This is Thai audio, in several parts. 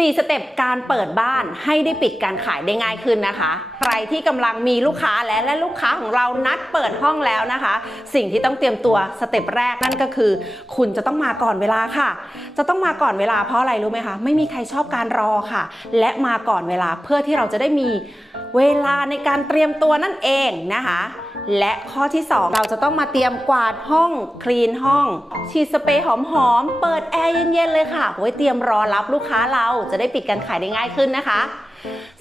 4 สเต็ปการเปิดบ้านให้ได้ปิดการขายได้ง่ายขึ้นนะคะ ใครที่กำลังมีลูกค้าและและลูกค้าของเรานัดเปิดห้องแล้วนะคะ สิ่งที่ต้องเตรียมตัวสเต็ปแรกนั่นก็คือ คุณจะต้องมาก่อนเวลาค่ะ จะต้องมาก่อนเวลาเพราะอะไรรู้ไหมคะไม่มีใครชอบการรอค่ะ และมาก่อนเวลาเพื่อที่เราจะได้มีเวลาในการเตรียมตัวนั่นเองนะคะ และข้อที่ 2 เราจะต้องมาเตรียมกวาดห้องคลีนห้อง ฉีดสเปรย์หอมๆ เปิดแอร์เย็นๆเลยค่ะไว้เตรียมรอรับลูกค้าเราจะได้ปิดการขายได้ง่ายขึ้นนะคะ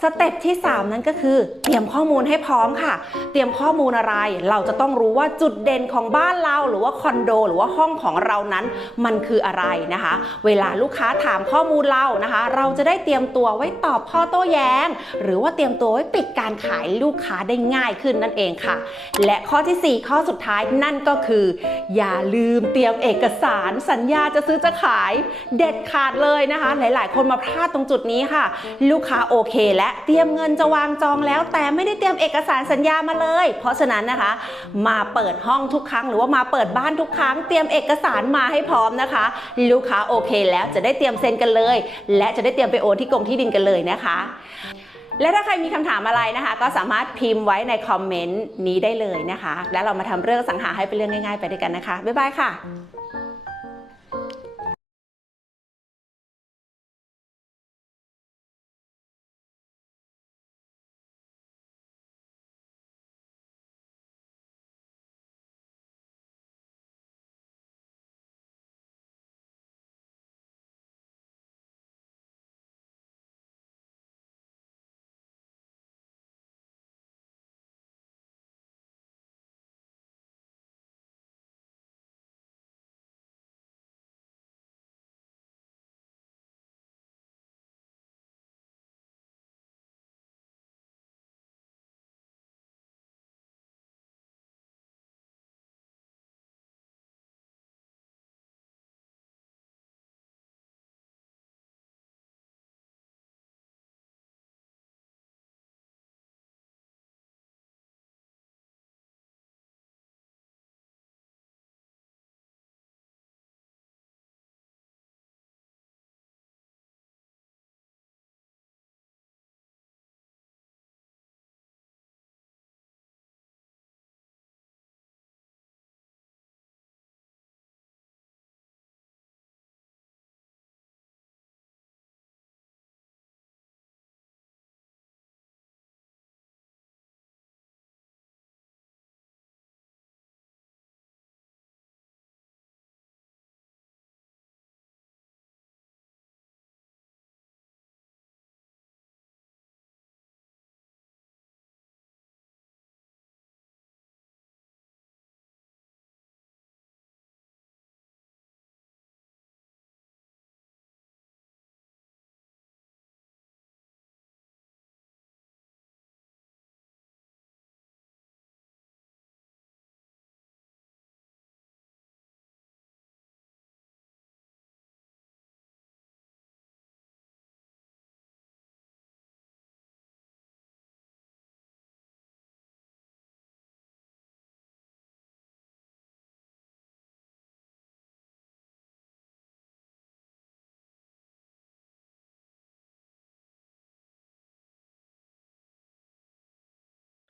สเต็ปที่ 3 นั้นก็คือ เตรียมข้อมูลให้พร้อมค่ะ เตรียมข้อมูลอะไร เราจะต้องรู้ว่าจุดเด่นของบ้านเรา หรือว่าคอนโด หรือว่าห้องของเรานั้น มันคืออะไรนะคะ เวลาลูกค้าถามข้อมูลเรานะคะ เราจะได้เตรียมตัวไว้ตอบข้อโต้แย้ง หรือว่าเตรียมตัวไว้ปิดการขายลูกค้าได้ง่ายขึ้นนั่นเองค่ะ และข้อทีสี่4 ข้อสุดท้ายนั่นก็คือ อย่าลืมเตรียมเอกสาร สัญญาจะซื้อจะขาย เด็ดขาดเลยนะคะ หลาย ๆ คนมาพลาดตรงจุดนี้ค่ะ ลูกค้าโอเคเคและเตรียมเงินจะวางจองแล้ว แต่ไม่ได้เตรียมเอกสารสัญญามาเลย เพราะฉะนั้นนะคะ มาเปิดห้องทุกครั้ง หรือว่ามาเปิดบ้านทุกครั้ง เตรียมเอกสารมาให้พร้อมนะคะ ลูกค้าโอเค แล้วจะได้เตรียมเซ็นกันเลย และจะได้เตรียมไปโอนที่กรมที่ดินกันเลยนะคะและถ้าใครมีคำถามอะไรนะคะ ก็สามารถพิมพ์ไว้ในคอมเมนต์นี้ได้เลยนะคะ แล้วเรามาทำเรื่องสังหาให้เป็นเรื่องง่ายๆ ไปด้วยกันนะคะ บ๊ายบายค่ะ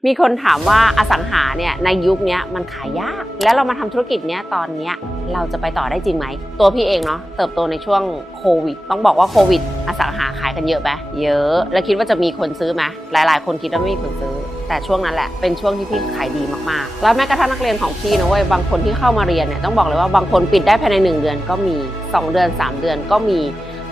มีคนถามว่าอสังหาเนี่ยในยุคนี้มันขายยาก แล้วเรามาทำธุรกิจเนี้ยตอนเนี้ยเราจะไปต่อได้จริงไหม ตัวพี่เองเนาะเติบโตในช่วงโควิด ต้องบอกว่าโควิด อสังหาขายกันเยอะไหมเยอะ แล้วคิดว่าจะมีคนซื้อไหมหลาย ๆ คนคิดว่าไม่มีคนซื้อ แต่ช่วงนั้นแหละเป็นช่วงที่พี่ขายดีมาก ๆ แล้วแม้กระทั่งนักเรียนของพี่นะเว้ยบางคนที่เข้ามาเรียนเนี่ยต้องบอกเลยว่าบางคนปิดได้ภายใน 1 เดือนก็มี 2 เดือน 3 เดือนก็มี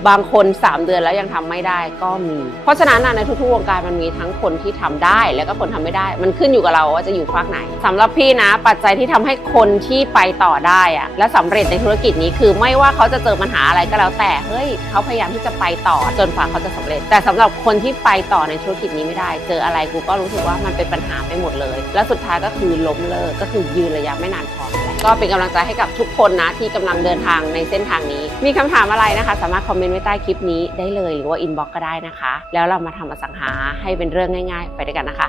บางคน 3 เดือนแล้วยังทำไม่ได้ก็มี เพราะฉะนั้นในทุกๆวงการมันมีทั้งคนที่ทำได้แล้วก็คนทำไม่ได้ มันขึ้นอยู่กับเราว่าจะอยู่ฝากไหนสำหรับพี่นะ ปัจจัยที่ทำให้คนที่ไปต่อได้อะและสำเร็จในธุรกิจนี้คือไม่ว่าเขาจะเจอปัญหาอะไรก็แล้วแต่เฮ้ยเขาพยายามที่จะไปต่อจนฝ่าเขาจะสำเร็จ แต่สำหรับคนที่ไปต่อในธุรกิจนี้ไม่ได้ เจออะไรกูก็รู้สึกว่ามันเป็นปัญหาไปหมดเลย และสุดท้ายก็คือล้มเลิกก็คือยืนระยะไม่นานพอ ก็เป็นกำลังใจให้กับทุกคนนะที่กำลังเดินทางในเส้นทางนี้ มีคำถามอะไรนะคะ สามารถคอมเมนต์ไว้ใต้คลิปนี้ได้เลยหรือว่าอินบ็อกก็ได้นะคะ แล้วเรามาทำอสังหาให้เป็นเรื่องง่าย ๆ ไปด้วยกันนะคะ